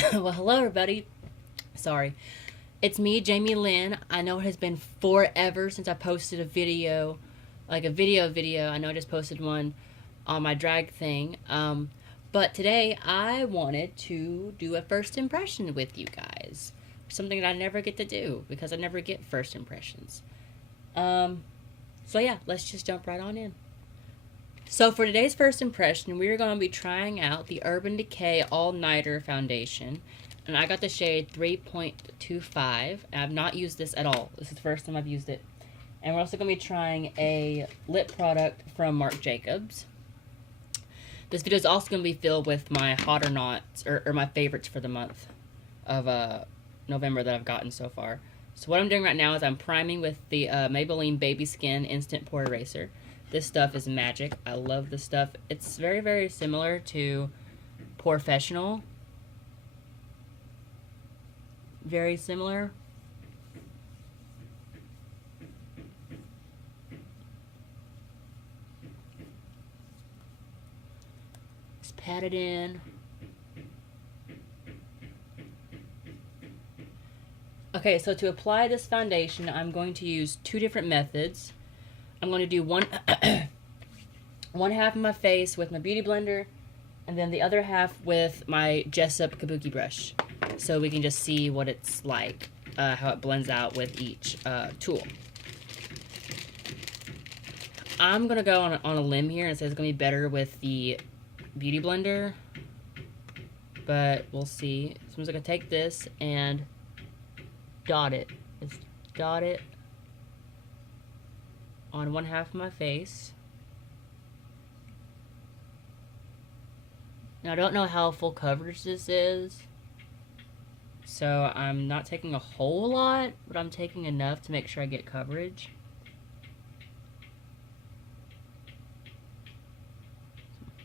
Well, hello everybody. Sorry. It's me, Jamie Lynn. I know it has been forever since I posted a video, like a video. I know I just posted one on my drag thing. But today I wanted to do a first impression with you guys. Something that I never get to do because I never get first impressions. So yeah, let's just jump right on in. So for today's first impression, we are going to be trying out the Urban Decay All Nighter foundation. And I got the shade 3.25. And I've not used this at all. This is the first time I've used it. And we're also going to be trying a lip product from Marc Jacobs. This video is also going to be filled with my hot or nots, or my favorites for the month of November that I've gotten so far. So what I'm doing right now is I'm priming with the Maybelline Baby Skin Instant Pore Eraser. This stuff is magic. I love this stuff. It's very, very similar to Porefessional. Very similar. Just pat it in. Okay, so to apply this foundation, I'm going to use two different methods. I'm going to do one half of my face with my beauty blender, and then the other half with my Jessup Kabuki brush, so we can just see what it's like, how it blends out with each tool. I'm gonna go on a limb here and say it's gonna be better with the beauty blender, but we'll see. So I'm just gonna take this and dot it. Just dot it on one half of my face. Now, I don't know how full coverage this is, so I'm not taking a whole lot, but I'm taking enough to make sure I get coverage.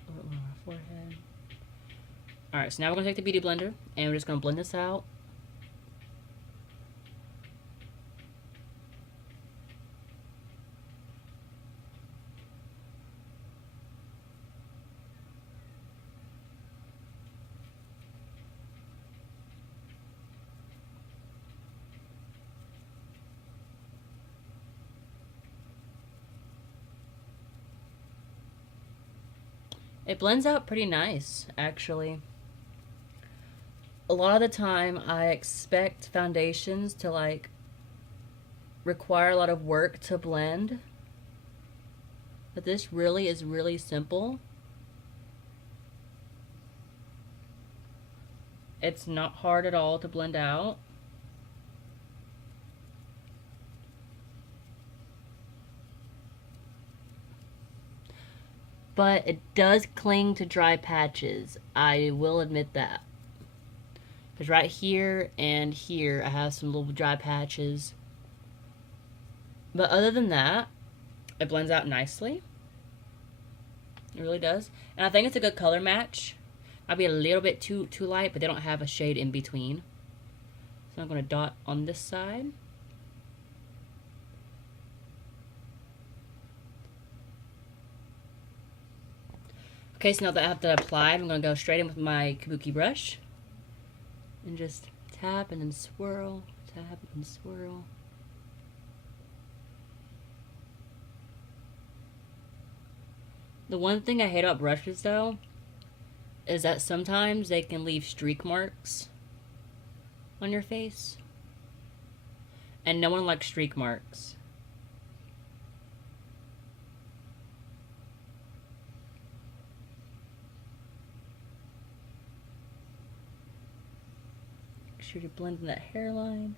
A little on my forehead. Alright, so now we're going to take the beauty blender, and we're just going to blend this out. It blends out pretty nice, actually. A lot of the time, I expect foundations to, like, require a lot of work to blend. But this really is really simple. It's not hard at all to blend out. But it does cling to dry patches. I will admit that. Because right here and here, I have some little dry patches. But other than that, it blends out nicely. It really does. And I think it's a good color match. Might be a little bit too light, but they don't have a shade in between. So I'm going to dot on this side. Okay, so now that I have that applied, I'm going to go straight in with my Kabuki brush. And just tap and then swirl, tap and swirl. The one thing I hate about brushes, though, is that sometimes they can leave streak marks on your face. And no one likes streak marks. Make sure to blend in that hairline.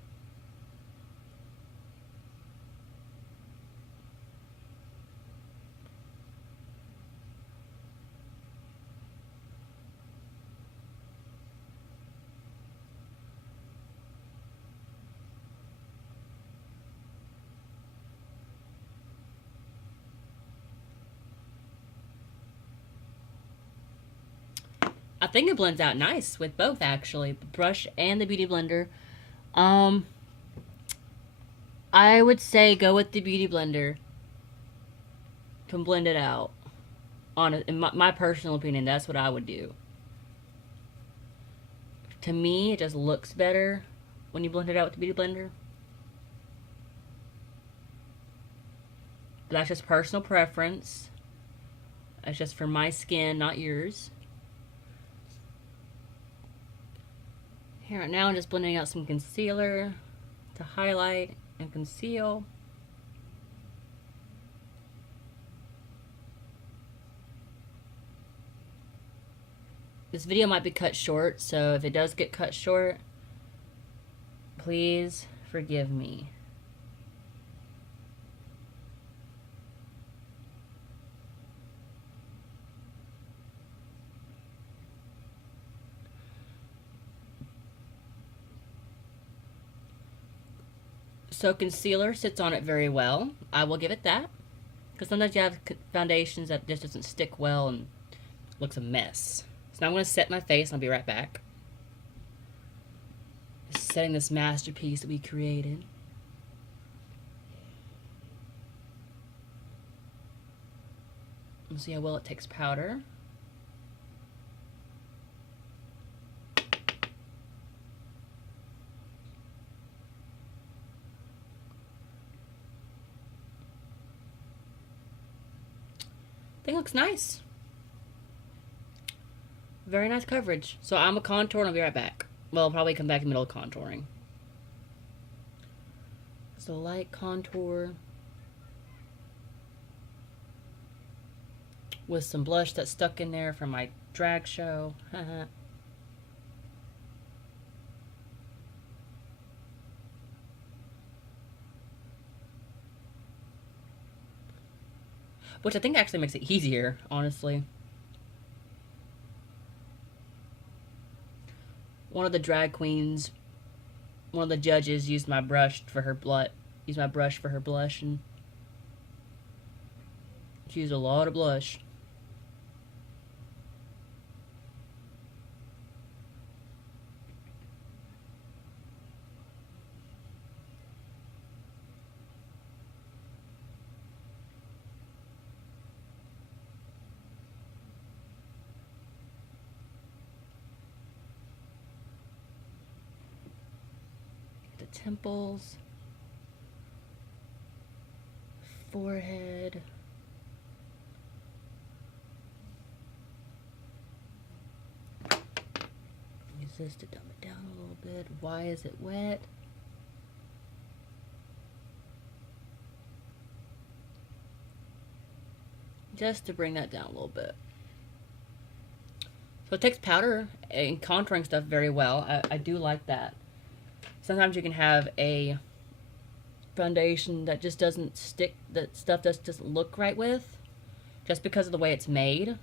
I think it blends out nice with both, actually, the brush and the beauty blender. I would say go with the beauty blender to blend it out. In my personal opinion, that's what I would do. To me, it just looks better when you blend it out with the Beauty Blender. But that's just personal preference. That's just for my skin, not yours. Here right now, I'm just blending out some concealer to highlight and conceal. This video might be cut short, so if it does get cut short, please forgive me. So concealer sits on it very well. I will give it that. Because sometimes you have foundations that just doesn't stick well and looks a mess. So now I'm going to set my face and I'll be right back. Just setting this masterpiece that we created. Let's see how well it takes powder. I think it looks nice. Very nice coverage. So I'm a contour and I'll be right back. Well, I'll probably come back in the middle of contouring. So light contour with some blush that's stuck in there from my drag show. Which I think actually makes it easier, honestly. One of the drag queens, one of the judges used my brush for her blush, and she used a lot of blush. Temples, forehead, use this to dumb it down a little bit. Why is it wet? Just to bring that down a little bit. So it takes powder and contouring stuff very well. I do like that. Sometimes you can have a foundation that just doesn't stick, that stuff just doesn't look right with, just because of the way it's made.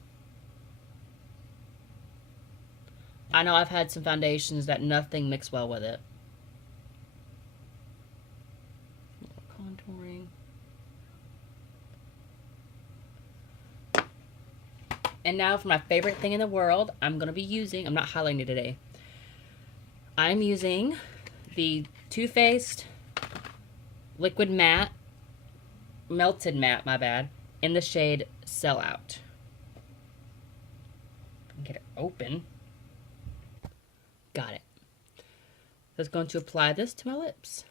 I know I've had some foundations that nothing mixed well with it. Contouring. And now for my favorite thing in the world, I'm not highlighting it today. I'm using the Too Faced Liquid Matte, Melted Matte, my bad, in the shade Sellout. Get it open. Got it. So I'm going to apply this to my lips.